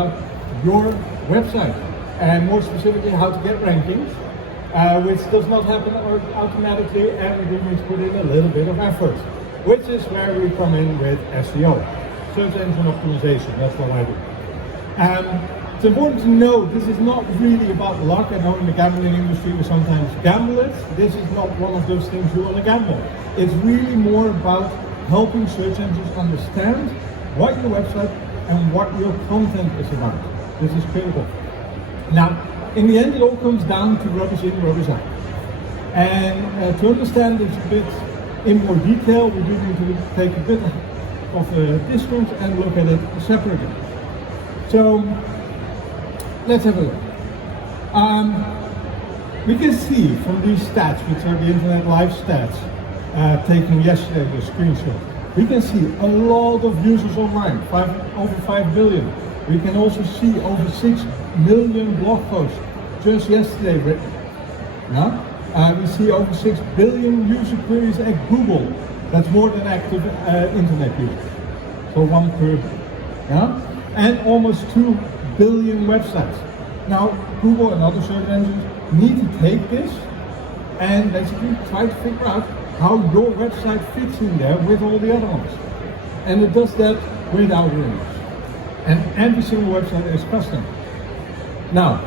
about your website, and more specifically how to get rankings, which does not happen automatically, and we need to put in a little bit of effort, which is where we come in with SEO, search engine optimization. That's what I do. It's important to know this is not really about luck. I know in the gambling industry we sometimes gamble it. This is not one of those things you want to gamble. It's really more about helping search engines understand what your website and what your content is about. This is critical. Now, in the end, it all comes down to rubbish in, rubbish out. And to understand this a bit in more detail, we do need to take a bit of a distance and look at it separately. So, let's have a look. We can see from these stats, which are the Internet Live stats, taken yesterday, the screenshot. We can see a lot of users online, over 5 billion. We can also see over 6 million blog posts just yesterday written. Yeah? We see over 6 billion user queries at Google. That's more than active internet users. So one per. Yeah? And almost 2 billion websites. Now, Google and other search engines need to take this and basically try to figure out how your website fits in there with all the other ones. And it does that with algorithms. And every single website is custom. Now,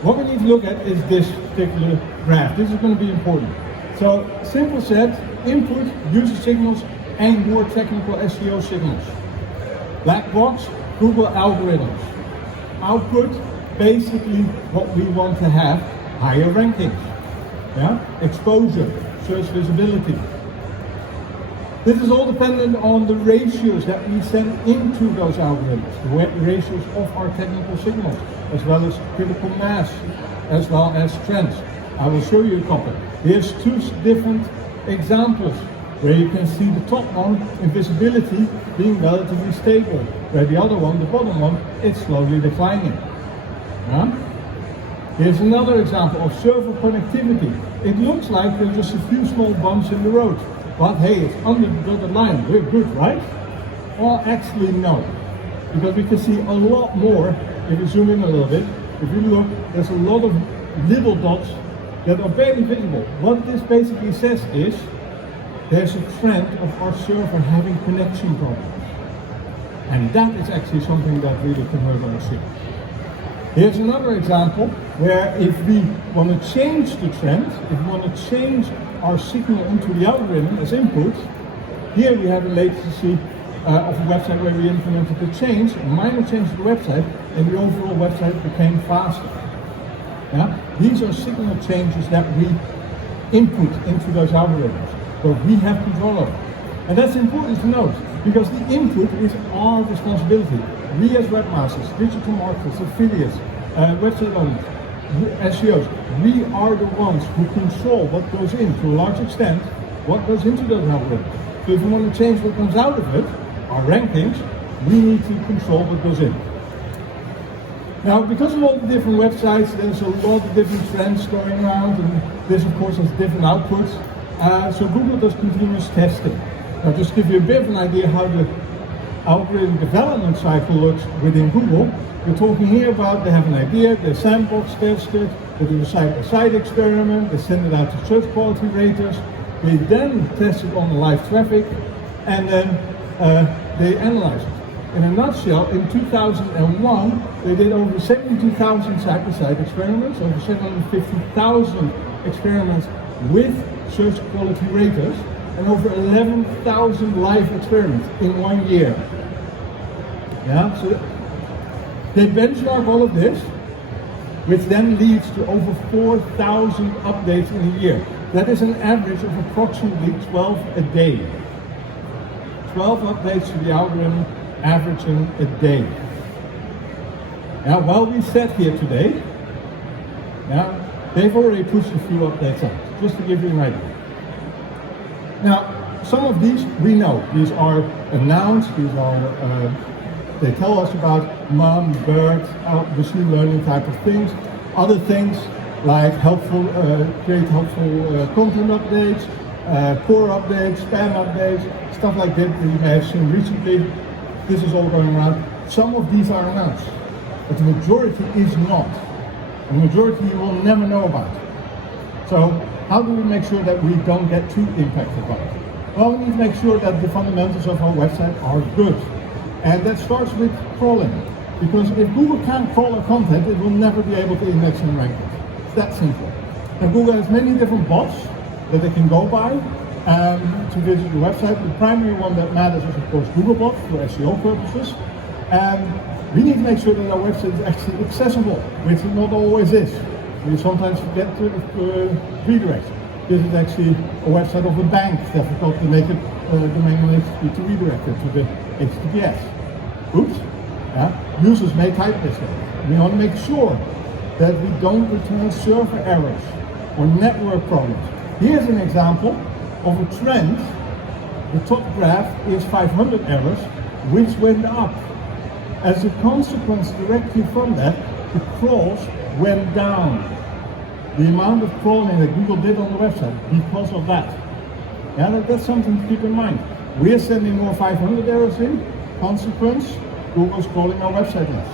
what we need to look at is this particular graph. This is going to be important. So, simple said, input, user signals, and more technical SEO signals. Black box, Google algorithms. Output, basically what we want to have, higher rankings. Yeah? Exposure, search visibility. This is all dependent on the ratios that we send into those algorithms, the ratios of our technical signals, as well as critical mass, as well as trends. I will show you a couple. Here's two different examples where you can see the top one in visibility being relatively stable, where the other one, the bottom one, is slowly declining. Yeah? Here's another example of server connectivity. It looks like there's just a few small bumps in the road, but hey, it's under the dotted line. We're good, right? Well, actually no, because we can see a lot more. If you zoom in a little bit, if you look, there's a lot of little dots that are barely visible. What this basically says is there's a trend of our server having connection problems, and that is actually something that really can hurt our SEO. Here's another example where if we want to change the trend, if we want to change our signal into the algorithm as input, here we have a latency of a website where we implemented the change, a minor change to the website, and the overall website became faster. Yeah? These are signal changes that we input into those algorithms, but we have control over. And that's important to note, because the input is our responsibility. We as webmasters, digital marketers, affiliates, website owners, SEOs, we are the ones who control what goes in, to a large extent, what goes into those algorithms. So if we want to change what comes out of it, our rankings, we need to control what goes in. Now, because of all the different websites, there's a lot of different trends going around, and this of course has different outputs. So Google does continuous testing. Now, just to give you a bit of an idea how the algorithm development cycle looks within Google, we're talking here about they have an idea, they sandbox test it, they do a side-by-side experiment, they send it out to search quality raters, they then test it on live traffic, and then they analyze it. In a nutshell, in 2001, they did over 72,000 side-by-side experiments, over 750,000 experiments with search quality raters, and over 11,000 live experiments in 1 year. Yeah, so they benchmark all of this, which then leads to over 4,000 updates in a year. That is an average of approximately 12 a day. 12 updates to the algorithm, averaging a day. Now, while we sat here today, they've already pushed a few updates out, just to give you an idea. Now, some of these we know. These are announced, these are, they tell us about mom, bird, machine learning type of things. Other things like helpful, create helpful content updates, core updates, spam updates, stuff like that you may have seen recently. This is all going around. Some of these are announced, but the majority is not. The majority you will never know about. So how do we make sure that we don't get too impacted by it? Well, we need to make sure that the fundamentals of our website are good. And that starts with crawling. Because if Google can't crawl our content, it will never be able to index and rank it. It's that simple. And Google has many different bots that they can go by to visit the website. The primary one that matters is of course Googlebot for SEO purposes. And we need to make sure that our website is actually accessible, which it not always is. We sometimes forget to redirect. This is actually a website of a bank. It's difficult to make it domain on HTTP to redirect it to the HTTPS. Oops. Yeah. Users may type this way. We want to make sure that we don't return server errors or network problems. Here's an example of a trend. The top graph is 500 errors, which went up. As a consequence directly from that, the crawls went down. The amount of crawling that Google did on the website because of that. Yeah, that's something to keep in mind. We're sending more 500 errors in. Consequence, Google's crawling our website less.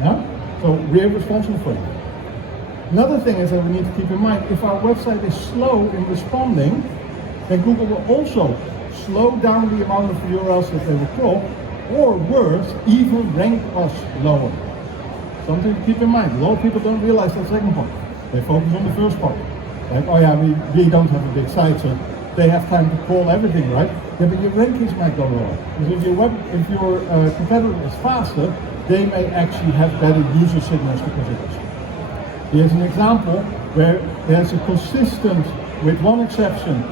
Yeah? So we're responsible for it. Another thing is that we need to keep in mind, if our website is slow in responding, then Google will also slow down the amount of URLs that they will crawl, or worse, even rank us lower. Something to keep in mind. A lot of people don't realize that second part. They focus on the first part. Like, oh yeah, we don't have a big site, so they have time to crawl everything, right? Yeah, but your rankings might go lower. Because if your competitor is faster, they may actually have better user signals because of this. Here's an example where there's a consistent, with one exception,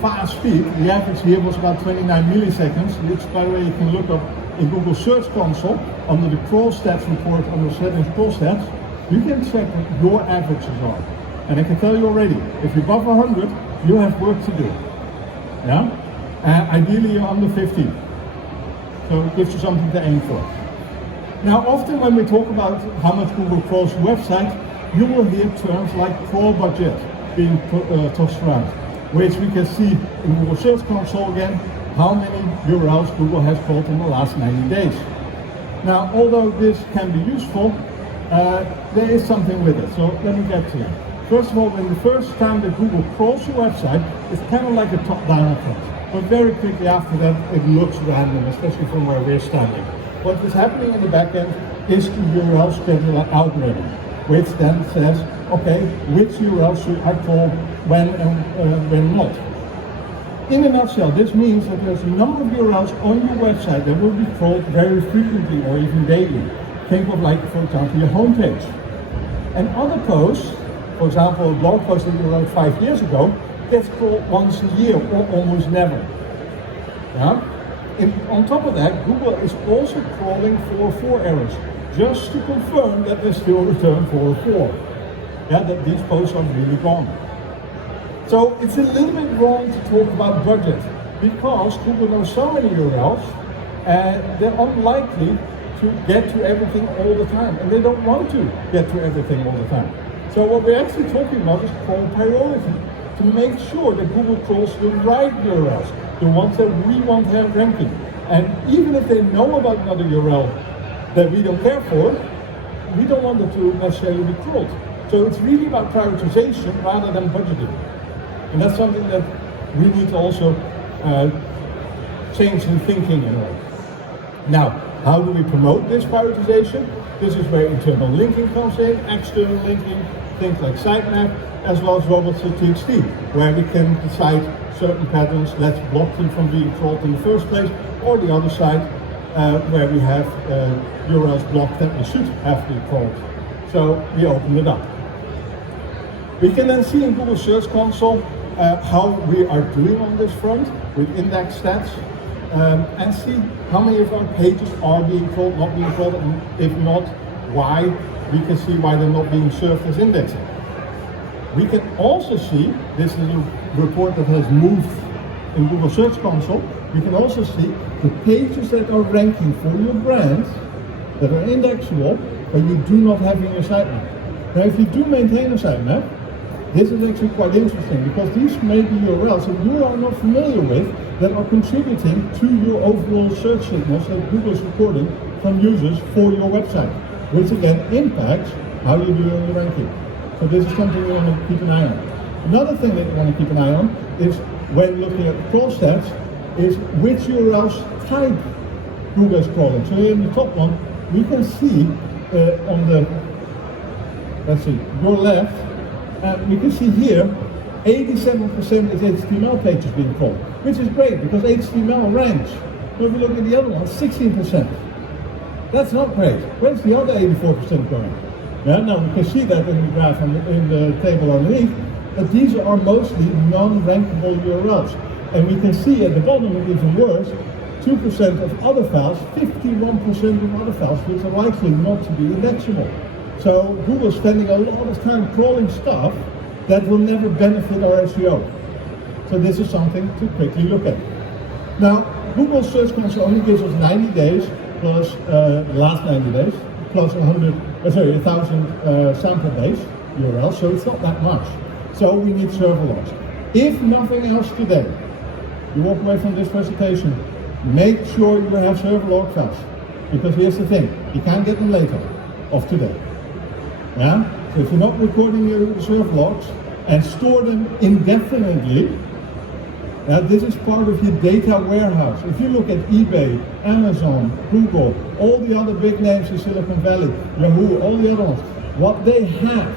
fast speed. The average here was about 29 milliseconds, which by the way you can look up in Google Search Console under the crawl stats report under settings crawl stats. You can check what your averages are. And I can tell you already, if you're above 100, you have work to do. Yeah? Ideally you're under 50. So it gives you something to aim for. Now often when we talk about how much Google crawls your website, you will hear terms like crawl budget being tossed around, which we can see in Google Search Console again, how many URLs Google has crawled in the last 90 days. Now, although this can be useful, there is something with it, so let me get to it. First of all, when the first time that Google crawls your website, it's kind of like a top-down approach. But very quickly after that, it looks random, especially from where we're standing. What is happening in the back end is the URL scheduler algorithm, which then says, okay, which URL should I crawl when and when not. In a nutshell, this means that there's a number of URLs on your website that will be crawled very frequently or even daily. Think of like, for example, your homepage. And other posts, for example, a blog post that you wrote 5 years ago, gets crawled once a year or almost never. Yeah? On top of that, Google is also crawling 404 errors, just to confirm that they still return 404. Yeah, that these posts are really gone. So it's a little bit wrong to talk about budget, because Google knows so many URLs and they're unlikely to get to everything all the time, and they don't want to get to everything all the time. So what we're actually talking about is crawl priority, to make sure that Google crawls the right URLs, the ones that we want to have ranking. And even if they know about another URL that we don't care for, we don't want it to necessarily be crawled. So it's really about prioritization rather than budgeting. And that's something that we need to also change in thinking in a way. Now, how do we promote this prioritization? This is where internal linking comes in, external linking, things like sitemap, as well as robots.txt, where we can decide certain patterns, let's block them from being crawled in the first place, or the other side, where we have URLs blocked that we should have to be crawled. So we open it up. We can then see in Google Search Console how we are doing on this front with index stats, and see how many of our pages are being crawled, not being crawled, and if not, why. We can see why they're not being served as indexing. We can also see, this is a report that has moved in Google Search Console, we can also see the pages that are ranking for your brand, that are indexable, but you do not have in your sitemap. Now if you do maintain a sitemap, This is actually quite interesting because these may be URLs that you are not familiar with that are contributing to your overall search signals that Google is recording from users for your website, which again impacts how you do in the ranking. So this is something you want to keep an eye on. Another thing that you want to keep an eye on is when looking at crawl stats is which URLs type Google is crawling. So here in the top one, we can see on the, let's see, your left, we can see here 87% is HTML pages being crawled, which is great because HTML ranks. So if you look at the other one, 16%. That's not great. Where's the other 84% going? Yeah, now we can see that in the graph and in the table underneath, that these are mostly non-rankable URLs. And we can see at the bottom, even worse, 2% of other files, 51% of other files, which are likely not to be indexable. So Google's spending a lot of time crawling stuff that will never benefit our SEO. So this is something to quickly look at. Now, Google Search Console only gives us 90 days plus the last 90 days plus 1,000 sample base URLs, so it's not that much. So we need server logs. If nothing else today, you walk away from this presentation, make sure you have server log files. Because here's the thing, you can't get them later, of today. Yeah? So if you're not recording your server logs and store them indefinitely, this is part of your data warehouse. If you look at eBay, Amazon, Google, all the other big names in Silicon Valley, Yahoo, all the other ones, what they have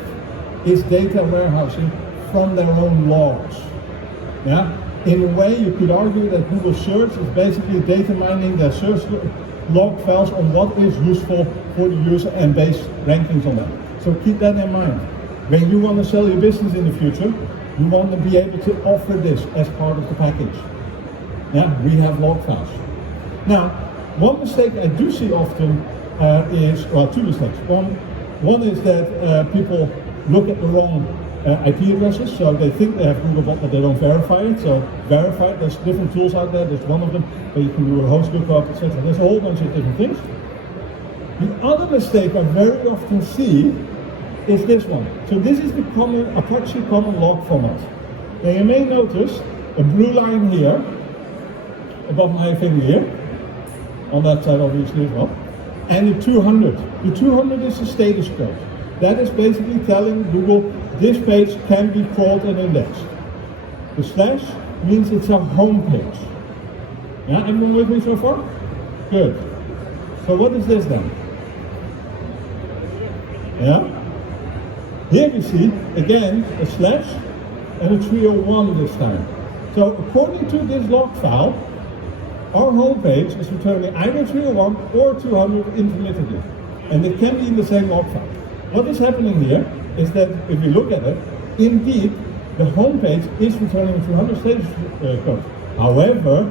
is data warehousing from their own logs. Yeah? In a way, you could argue that Google Search is basically data mining their search log files on what is useful for the user and base rankings on that. So keep that in mind. When you want to sell your business in the future, you want to be able to offer this as part of the package. Yeah, we have log files. Now, one mistake I do see often is, well, two mistakes. One is that people look at the wrong IP addresses, so they think they have Googlebot, but they don't verify it. So verify it. There's different tools out there. There's one of them where you can do a host lookup, etc. There's a whole bunch of different things. The other mistake I very often see is this one. So this is the Apache common log format. Now you may notice a blue line here, above my finger here, on that side obviously as well, and the 200. The 200 is the status code. That is basically telling Google this page can be crawled and indexed. The slash means it's a home page. Yeah, everyone with me so far? Good. So what is this then? Yeah? Here we see, again, a slash and a 301 this time. So according to this log file, our home page is returning either 301 or 200 intermittently. And it can be in the same log file. What is happening here is that if you look at it, indeed, the home page is returning 200 status code. However,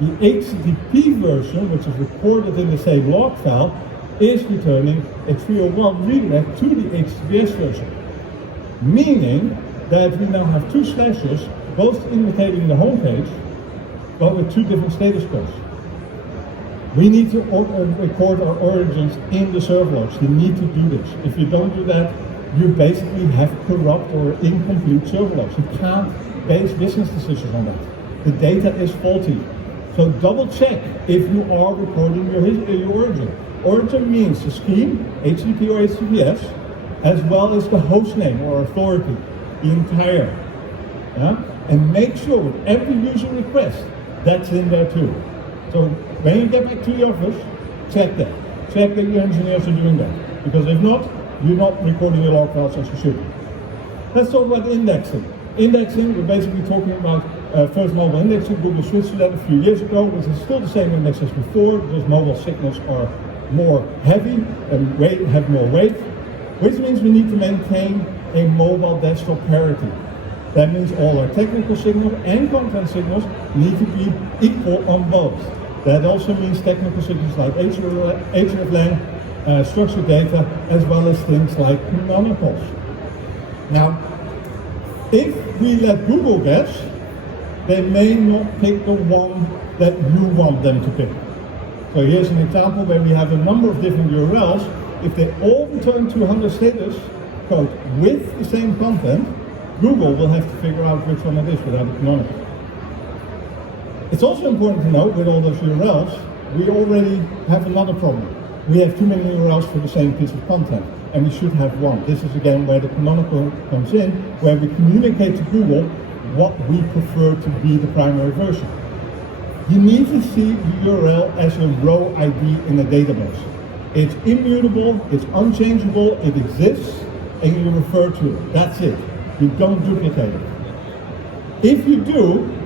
the HTTP version, which is recorded in the same log file, is returning a 301 redirect to the HTTPS version. Meaning that we now have two slashes, both indicating the home page, but with two different status codes. We need to record our origins in the server logs. You need to do this. If you don't do that, you basically have corrupt or incomplete server logs. You can't base business decisions on that. The data is faulty. So double check if you are recording your origin. Origin means the scheme, HTTP or HTTPS, as well as the host name or authority, the entire. Yeah? And make sure with every user request, that's in there too. So when you get back to the office, check that. Check that your engineers are doing that. Because if not, you're not recording your log files as you should. Let's talk about indexing. Indexing, we're basically talking about first mobile indexing. Google switched to that a few years ago, which is still the same index as before, because mobile signals are more heavy and have more weight, which means we need to maintain a mobile desktop parity. That means all our technical signals and content signals need to be equal on both. That also means technical signals like hreflang, structured data, as well as things like canonicals. Now, if we let Google guess, they may not pick the one that you want them to pick. So here's an example where we have a number of different URLs. If they all return 200 status code with the same content, Google will have to figure out which one it is without a canonical. It's also important to note with all those URLs, we already have another problem. We have too many URLs for the same piece of content, and we should have one. This is again where the canonical comes in, where we communicate to Google what we prefer to be the primary version. You need to see the URL as a row ID in a database. It's immutable, it's unchangeable, it exists, and you refer to it. That's it. You don't duplicate it. If you do,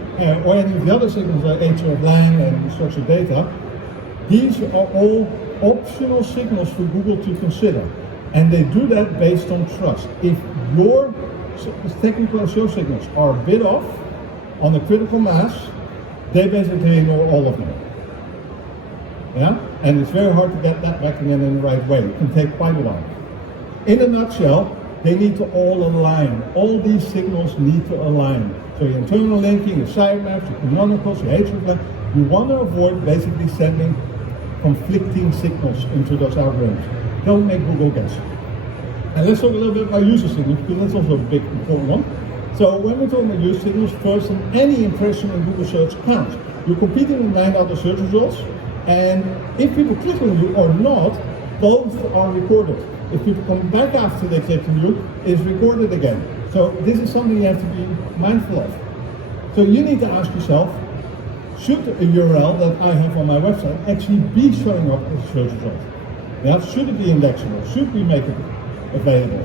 or any of the other signals like href-lang and structured data, these are all optional signals for Google to consider. And they do that based on trust. If your technical SEO signals are a bit off on a critical mass, they basically ignore all of them. Yeah? And it's very hard to get that back again in the right way. It can take quite a while. In a nutshell, they need to all align. All these signals need to align. So your internal linking, your sitemaps, your canonicals, your href, you want to avoid basically sending conflicting signals into those algorithms. Don't make Google guess. And let's talk a little bit about user signals, because that's also a big important one. So when we're talking about user signals, first, any impression in Google search counts. You're competing with 9 other search results, and if people click on you or not, both are recorded. If people come back after they click on you, it's recorded again. So this is something you have to be mindful of. So you need to ask yourself, should a URL that I have on my website actually be showing up as a search result? Yeah, should it be indexable? Should we make it available?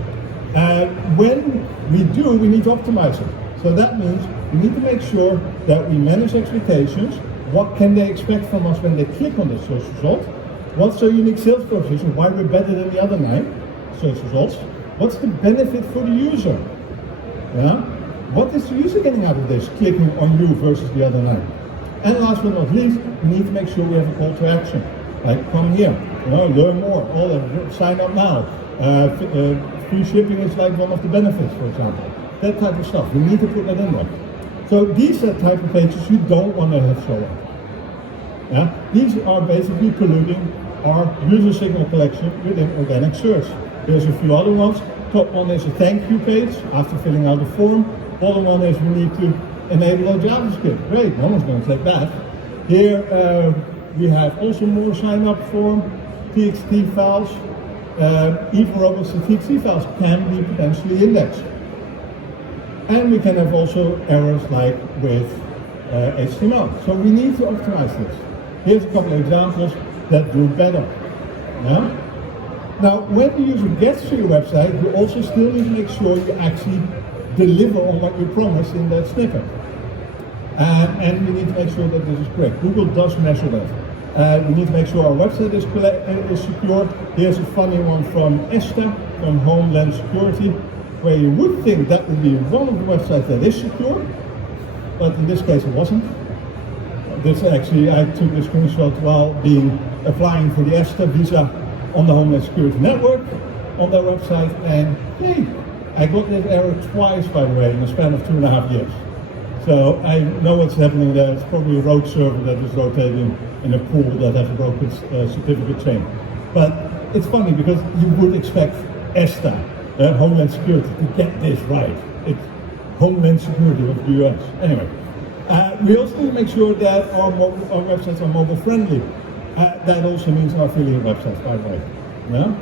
When we do, we need to optimize it. So that means we need to make sure that we manage expectations. What can they expect from us when they click on the search result? What's our unique sales proposition? Why we're better than the other 9 search results? What's the benefit for the user? Yeah? What is the user getting out of this, clicking on you versus the other 9? And last but not least, we need to make sure we have a call to action. Like, come here, learn more, all that, sign up now. Free shipping is like one of the benefits, for example. That type of stuff, we need to put that in there. So these are type of pages you don't want to have show up. Yeah? These are basically polluting our user signal collection within organic search. There's a few other ones. Top one is a thank you page after filling out the form. Other one is we need to enable our JavaScript. Great, no one's going to take that. Here we have also more sign up form, TXT files. Even robust TXT files can be potentially indexed. And we can have also errors like with HTML. So we need to optimize this. Here's a couple of examples that do better. Yeah? Now, when the user gets to your website, you also still need to make sure you actually deliver on what you promised in that snippet. And we need to make sure that this is correct. Google does measure that. We need to make sure our website is secure. Here's a funny one from ESTA, from Homeland Security, where you would think that would be one of the websites that is secure, but in this case it wasn't. This actually, I took this screenshot while applying for the ESTA visa on the Homeland Security Network on their website, and hey, I got this error twice, by the way, in the span of 2.5 years. So I know what's happening there. It's probably a rogue server that is rotating in a pool that has a broken certificate chain. But it's funny because you would expect ESTA, Homeland Security, to get this right. It's Homeland Security of the US. Anyway, we also need to make sure that our websites are mobile friendly. That also means our affiliate websites, by the way. Yeah?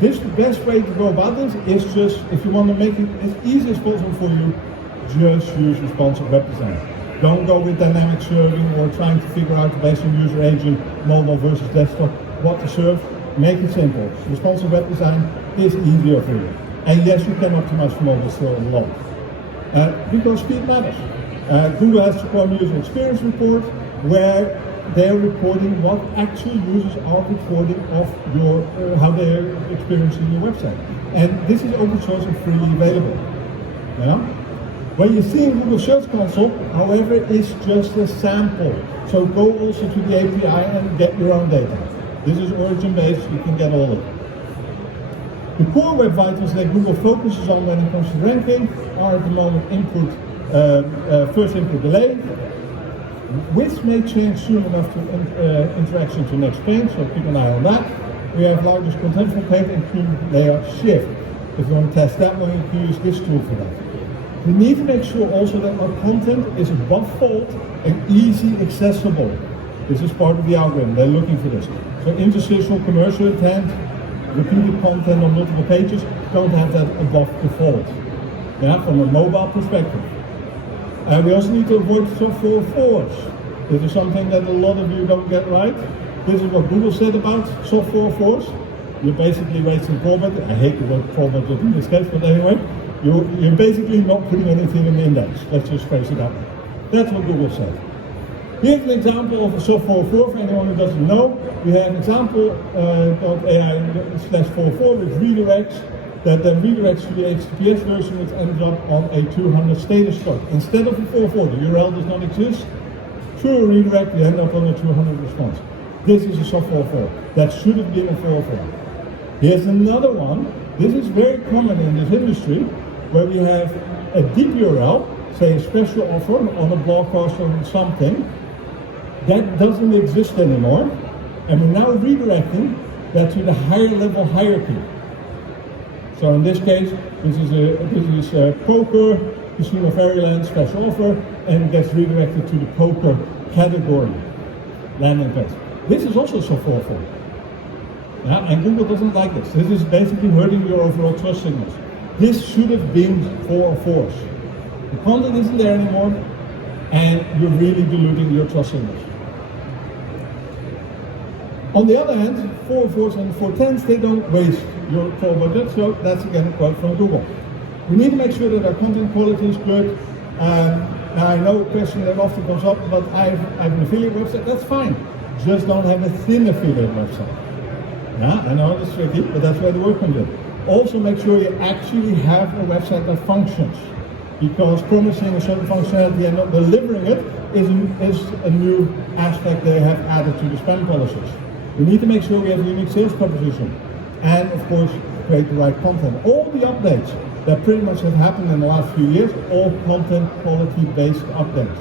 The best way to go about this is just, if you want to make it as easy as possible for you, just use responsive web design. Don't go with dynamic serving or trying to figure out based on user agent, mobile versus desktop, what to serve. Make it simple. Responsive web design is easier for you. And yes, you can optimize for mobile still a lot. Because speed matters. Google has the Chrome User Experience Report, where they're reporting what actual users are reporting of your, how they're experiencing your website. And this is open source and freely available. Yeah? When you see in Google Search Console, however, it's just a sample. So go also to the API and get your own data. This is origin-based, you can get all of it. The core web vitals that Google focuses on when it comes to ranking are at the moment first input delay, which may change soon enough to interaction to next page, so keep an eye on that. We have largest contentful page and key layout shift. If you want to test that one, you can use this tool for that. We need to make sure also that our content is above fold and easy accessible. This is part of the algorithm, they're looking for this. So interstitial, commercial intent, repeated content on multiple pages, don't have that above the fold. Yeah, from a mobile perspective. We also need to avoid soft 404s. This is something that a lot of you don't get right. This is what Google said about soft 404s. You're basically raising forward. I hate the word forward in this case, but anyway, you're basically not putting anything in the index. Let's just phrase it out. That's what Google said. Here's an example of a soft 404 for anyone who doesn't know. We have an example called AI/44 which redirects, that then redirects to the HTTPS version which ends up on a 200 status code. Instead of a 404, the URL does not exist. Through a redirect, you end up on a 200 response. This is a soft 404. That should have been a 404. Here's another one. This is very common in this industry, where we have a deep URL, say a special offer on a blog post or something, that doesn't exist anymore, and we're now redirecting that to the higher level hierarchy. So in this case, this is a poker, Casino Fairyland special offer, and it gets redirected to the poker category landing page. This is also soft 404. Yeah, and Google doesn't like this. This is basically hurting your overall trust signals. This should have been 404s. The content isn't there anymore, and you're really diluting your trust signals. On the other hand, 404s and 410s, they don't waste your call budget, so that's again a quote from Google. We need to make sure that our content quality is good. Now I know a question that often comes up, but I have an affiliate website, that's fine. Just don't have a thin affiliate website. Yeah, I know it's tricky, but that's where the work comes in. Also make sure you actually have a website that functions, because promising a certain functionality and not delivering it is a new aspect they have added to the spam policies. We need to make sure we have a unique sales proposition, and of course create the right content. All the updates that pretty much have happened in the last few years, all content quality based updates.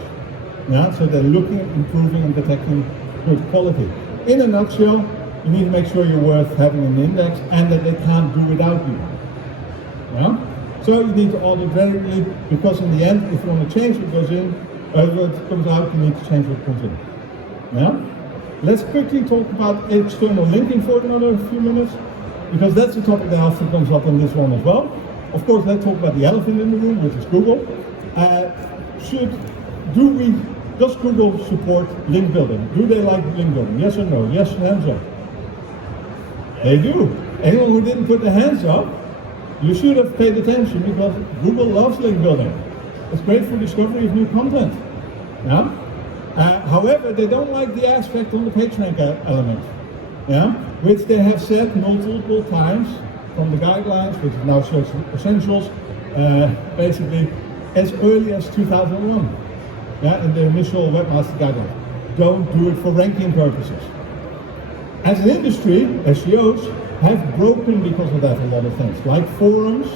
Yeah, so they're looking at improving and detecting good quality. In a nutshell, you need to make sure you're worth having in the index and that they can't do without you. Yeah? So you need to audit regularly, because in the end, if you want to change what goes in, what comes out, you need to change what comes in. Yeah? Let's quickly talk about external linking for another few minutes, because that's the topic that often comes up on this one as well. Of course, let's talk about the elephant in the room, which is Google. Does Google support link building? Do they like link building? Yes or no? Yes, hands up. They do. Anyone who didn't put their hands up, you should have paid attention, because Google loves link building. It's great for discovery of new content. Yeah? However, they don't like the aspect on the PageRank element, yeah? Which they have said multiple times from the guidelines, which is now Search Essentials, basically as early as 2001. Yeah, in the initial webmaster guidelines. Don't do it for ranking purposes. As an industry, SEOs have broken because of that a lot of things, like forums,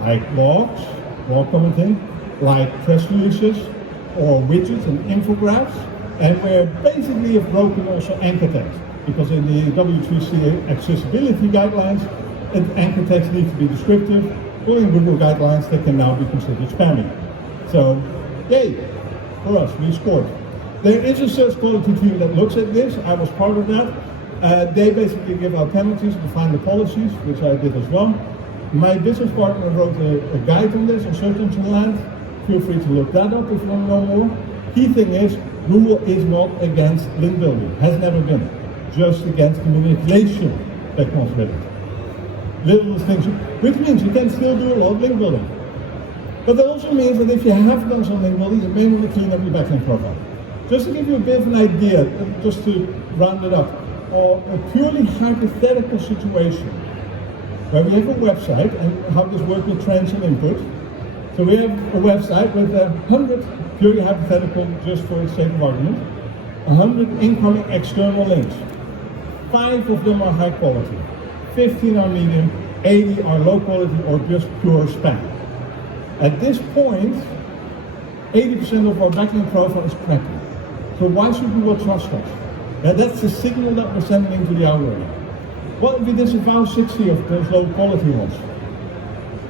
like blogs, blog commenting, like press releases, or widgets and infographics, and we're basically have broken also anchor text, because in the W3C accessibility guidelines, anchor text needs to be descriptive, or in Google guidelines, they can now be considered spammy. So, yay! For us, we scored. There is a search quality team that looks at this. I was part of that. They basically give out penalties, define the policies, which I did as well. My business partner wrote a guide on this on Search Engine Land. Feel free to look that up if you want to know more. Key thing is, Google is not against link building, has never been, just against the manipulation that comes with it. Little distinction, which means you can still do a lot of link building. But that also means that if you have done some link building, you may want to clean up your backlink profile. Just to give you a bit of an idea, just to round it up, or a purely hypothetical situation, where we have a website, and how this works with trends and input. So we have a website with 100, purely hypothetical, just for the sake of argument, 100 incoming external links. 5 of them are high quality, 15 are medium, 80 are low quality or just pure spam. At this point, 80% of our backlink profile is crappy. So why should Google trust us? Yeah, that's the signal that we're sending into the algorithm. What if we disavow 60 of those low quality ones?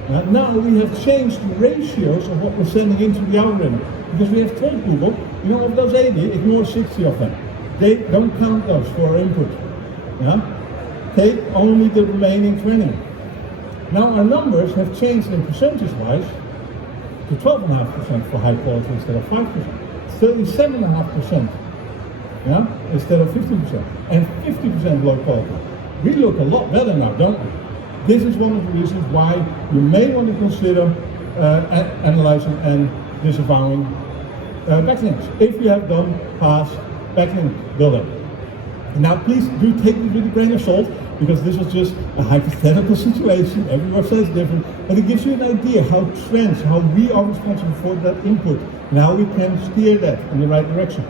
Now we have changed the ratios of what we're sending into the algorithm, because we have told Google, you know, of those 80, ignore 60 of them. They don't count those for our input. Take only the remaining 20. Now our numbers have changed in percentage-wise to 12.5% for high quality instead of 5%, 37.5% instead of 50%, and 50% low quality. We look a lot better now, don't we? This is one of the reasons why you may want to consider analyzing and disavowing backlinks if you have done past backlink buildup. Now please do take this with a grain of salt, because this was just a hypothetical situation, every website is different, but it gives you an idea how trends, how we are responsible for that input, and how we can steer that in the right direction.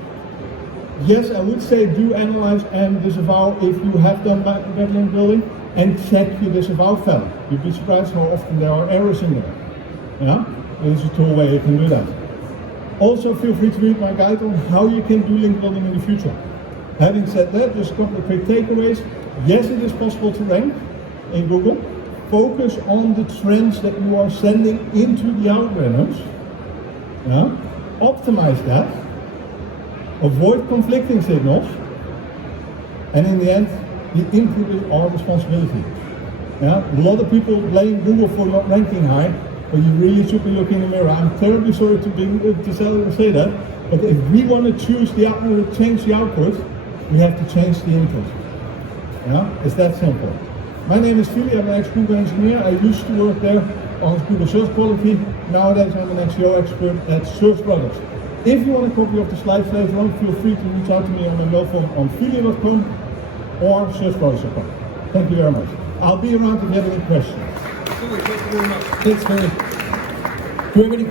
Yes, I would say do analyze and disavow if you have done backlink building, and check your disavow file. You'd be surprised how often there are errors in there. There's a tool where you can do that. Also feel free to read my guide on how you can do link building in the future. Having said that, just a couple of quick takeaways. Yes, it is possible to rank in Google. Focus on the trends that you are sending into the algorithms. Optimize that. Avoid conflicting signals. And in the end, the input is our responsibility. A lot of people blame Google for not ranking high, but you really should be looking in the mirror. I'm terribly sorry to say that, but if we want to choose the output, change the output, we have to change the input. It's that simple. My name is Fili, I'm an ex-Google engineer. I used to work there on Google search quality. Nowadays I'm an SEO expert at Search Products. If you want a copy of the slides later on, feel free to reach out to me on my mail form on fili.com or searchproducts.com. Thank you very much. I'll be around if you have any questions. Thank you very much. Thanks, Fili. Do you have any questions?